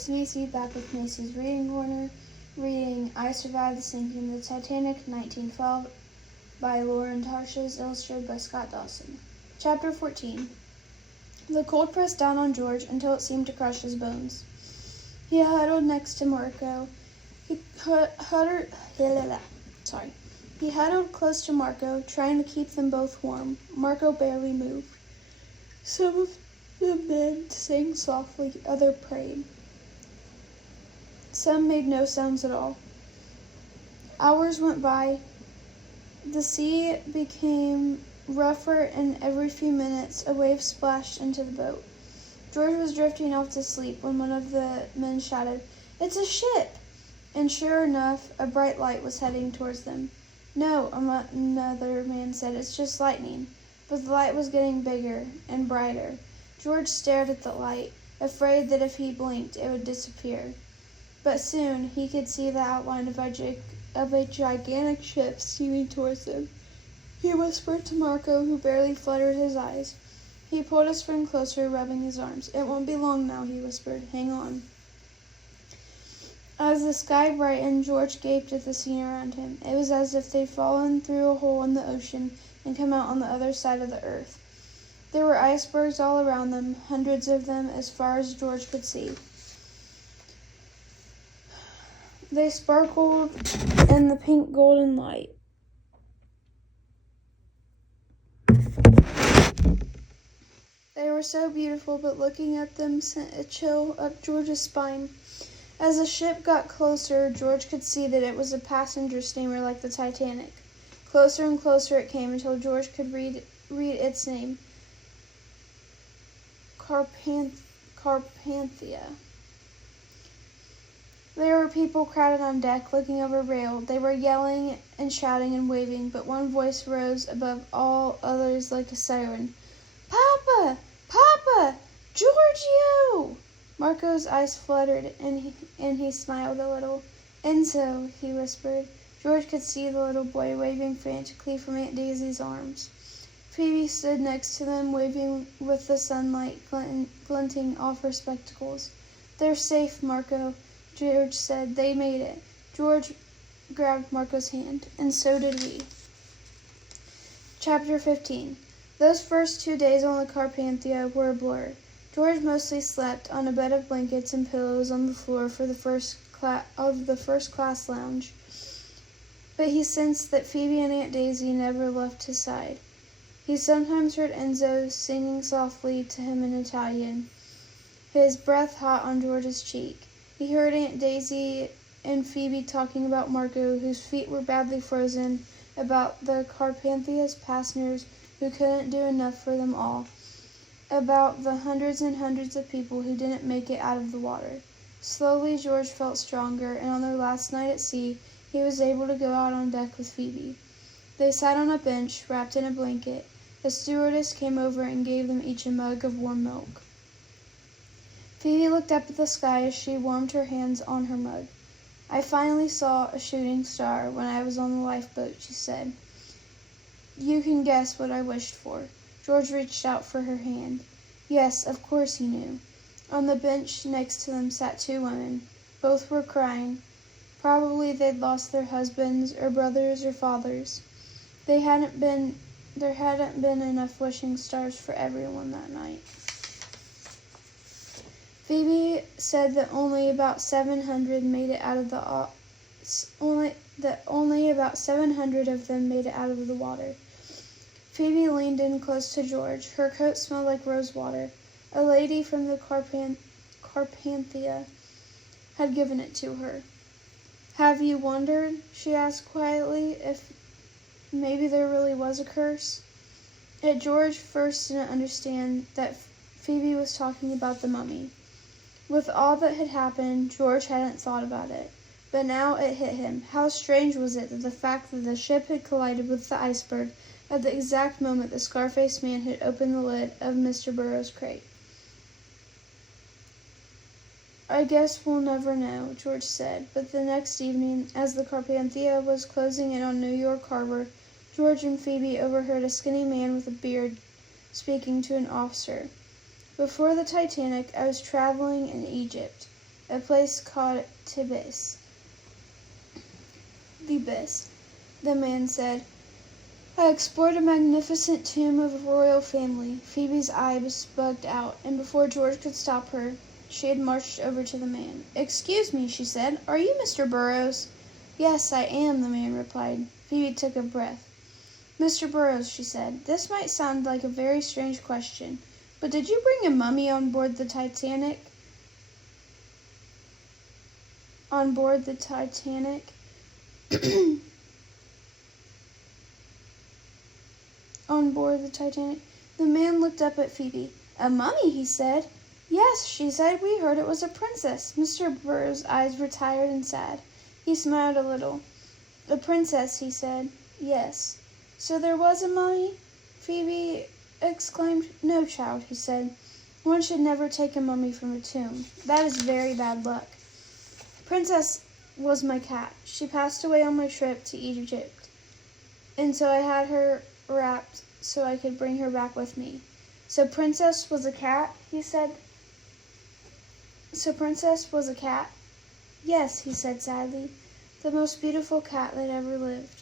it's Macy back with Macy's Reading Corner, reading I Survived the Sinking of the Titanic, 1912, by Lauren Tarshis, illustrated by Scott Dawson. Chapter 14. The cold pressed down on George until it seemed to crush his bones. He huddled next to Marco. He huddled close to Marco, trying to keep them both warm. Marco barely moved. Some of the men sang softly, others prayed. Some made no sounds at all. Hours went by. The sea became rougher, and every few minutes a wave splashed into the boat. George was drifting off to sleep when one of the men shouted, "It's a ship!" And sure enough, a bright light was heading towards them. "No," another man said, "it's just lightning." But the light was getting bigger and brighter. George stared at the light, afraid that if he blinked, it would disappear. But soon he could see the outline of a gigantic ship steaming towards them. He whispered to Marco, who barely fluttered his eyes. He pulled his friend closer, rubbing his arms. "It won't be long now," he whispered. "Hang on." As the sky brightened, George gaped at the scene around him. It was as if they'd fallen through a hole in the ocean and come out on the other side of the earth. There were icebergs all around them, hundreds of them, as far as George could see. They sparkled in the pink golden light. They were so beautiful, but looking at them sent a chill up George's spine. As the ship got closer, George could see that it was a passenger steamer like the Titanic. Closer and closer it came until George could read its name. Carpathia. There were people crowded on deck, looking over rail. They were yelling and shouting and waving, but one voice rose above all others like a siren. "Papa! Papa! Giorgio!" Marco's eyes fluttered, and he smiled a little. "Enzo," he whispered. George could see the little boy waving frantically from Aunt Daisy's arms. Phoebe stood next to them, waving with the sunlight glinting off her spectacles. "They're safe, Marco," George said. "They made it." George grabbed Marco's hand, and so did we. Chapter 15. Those first 2 days on the Carpathia were a blur. George mostly slept on a bed of blankets and pillows on the floor of the first class lounge. But he sensed that Phoebe and Aunt Daisy never left his side. He sometimes heard Enzo singing softly to him in Italian, his breath hot on George's cheek. He heard Aunt Daisy and Phoebe talking about Marco, whose feet were badly frozen, about the Carpathia's passengers who couldn't do enough for them all, about the hundreds and hundreds of people who didn't make it out of the water. Slowly, George felt stronger, and on their last night at sea, he was able to go out on deck with Phoebe. They sat on a bench, wrapped in a blanket. The stewardess came over and gave them each a mug of warm milk. Phoebe looked up at the sky as she warmed her hands on her mug. "I finally saw a shooting star when I was on the lifeboat," she said. "You can guess what I wished for." George reached out for her hand. Yes, of course he knew. On the bench next to them sat 2 women. Both were crying. Probably they'd lost their husbands or brothers or fathers. There hadn't been enough wishing stars for everyone that night. Phoebe said that only about 700 made it out of the water. Phoebe leaned in close to George. Her coat smelled like rose water. A lady from the Carpathia had given it to her. "Have you wondered," she asked quietly, "if maybe there really was a curse?" George first didn't understand that Phoebe was talking about the mummy. With all that had happened, George hadn't thought about it. But now it hit him. How strange was it that the fact that the ship had collided with the iceberg at the exact moment the scar-faced man had opened the lid of Mr. Burroughs' crate. "I guess we'll never know," George said. But the next evening, as the Carpathia was closing in on New York Harbor, George and Phoebe overheard a skinny man with a beard speaking to an officer. "Before the Titanic, I was traveling in Egypt. a place called Thebes. The man said. I explored a magnificent tomb of a royal family. Phoebe's eyes bugged out, and before George could stop her, she had marched over to the man. Excuse me, she said. Are you Mr. Burroughs? Yes, I am, the man replied. Phoebe took a breath. Mr. Burroughs, she said, this might sound like a very strange question, but did you bring a mummy on board the Titanic? On board the Titanic? On board the Titanic. The man looked up at Phoebe. A mummy, he said. Yes, she said. We heard it was a princess. Mr. Burroughs' eyes were tired and sad. He smiled a little. A princess, he said. Yes. So there was a mummy? Phoebe exclaimed. No, child, he said. One should never take a mummy from a tomb. That is very bad luck. Princess was my cat. She passed away on my trip to Egypt, and so I had her wrapped so I could bring her back with me. So Princess was a cat, he said. So Princess was a cat? Yes, he said sadly. The most beautiful cat that ever lived.